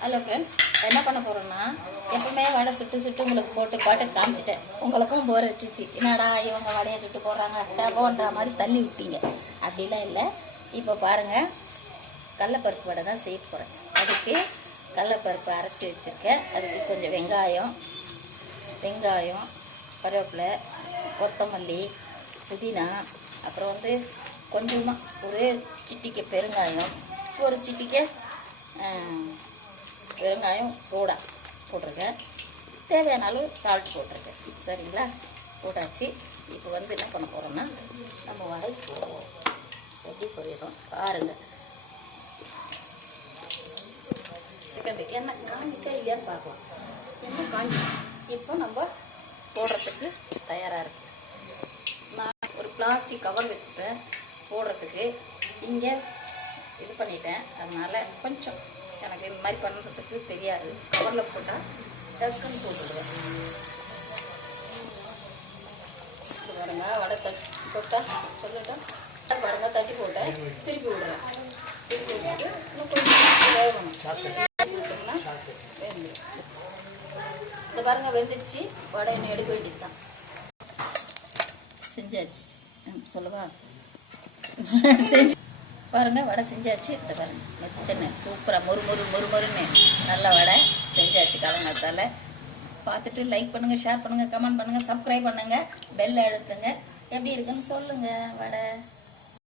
Hello friends, என்ன பண்ண போகிறோன்னா எப்பவுமே வடை சுட்டு சுட்டு உங்களுக்கு போட்டு காமிச்சிட்டேன். உங்களுக்கும் போர் வச்சிச்சு, என்னடா இவங்க வடையை சுட்டு போடுறாங்க சேப்போன்ற மாதிரி தள்ளி விட்டீங்க. அப்படிலாம் இல்லை. இப்போ பாருங்கள், கடலப்பருப்பு வடை தான் செய்ய போகிறேன். அதுக்கு கடலப்பருப்பு அரைச்சி வச்சுருக்கேன். அதுக்கு கொஞ்சம் வெங்காயம், கருவேப்பிலை, கொத்தமல்லி, புதினா, அப்புறம் கொஞ்சமாக ஒரு சிட்டிக்கு பெருங்காயம், ஒரு சிட்டிக்கு வெறுங்காயம் சோடா போட்டிருக்கேன். தேவையான அளவு சால்ட் போட்டிருக்கேன். சரிங்களா, போட்டாச்சு. இப்போ என்ன பண்ண போகிறோம்னா நம்ம வடை போடுவோம். எப்படி போயிடும் பாருங்கள். எண்ணெய் காஞ்சிச்சா இல்லையான்னு பார்க்கலாம். எண்ணெய் காஞ்சிச்சு. இப்போ நம்ம போடுறதுக்கு தயாராக இருக்கு. நான் ஒரு பிளாஸ்டிக் கவர் வச்சுட்டேன் போடுறதுக்கு. இங்கே இது பண்ணிட்டேன். அதனால் கொஞ்சம் எனக்கு இந்த மாதிரி பண்ணுறதுக்கு தெரியாது. கவரில் போட்டால் டக்குன்னு போட்டுடுவேன். பாருங்க, வடை போட்டால் சொல்லிட்டேன். பாருங்க, தட்டி போட்டேன். திருப்பி விடுறேன். திருப்பி விட்டு இன்னும் கொஞ்சம் வேகணும். விட்டோம்னா வெந்துடும். இந்த பாருங்க, வெந்துச்சு. வடை என்ன எடுக்க வேண்டியது தான். செஞ்சாச்சு. சொல்லவா? செஞ்சு பாருங்க, வடை செஞ்சாச்சு. இந்த பாருங்க, மெத்தனை சூப்பராக மொறுன்னு நல்ல வடை செஞ்சாச்சு. காலங்காத்தால பார்த்துட்டு லைக் பண்ணுங்கள், ஷேர் பண்ணுங்கள், கமெண்ட் பண்ணுங்கள், சப்ஸ்கிரைப் பண்ணுங்கள், பெல் அழுத்துங்க. எப்படி இருக்குன்னு சொல்லுங்கள் வடை.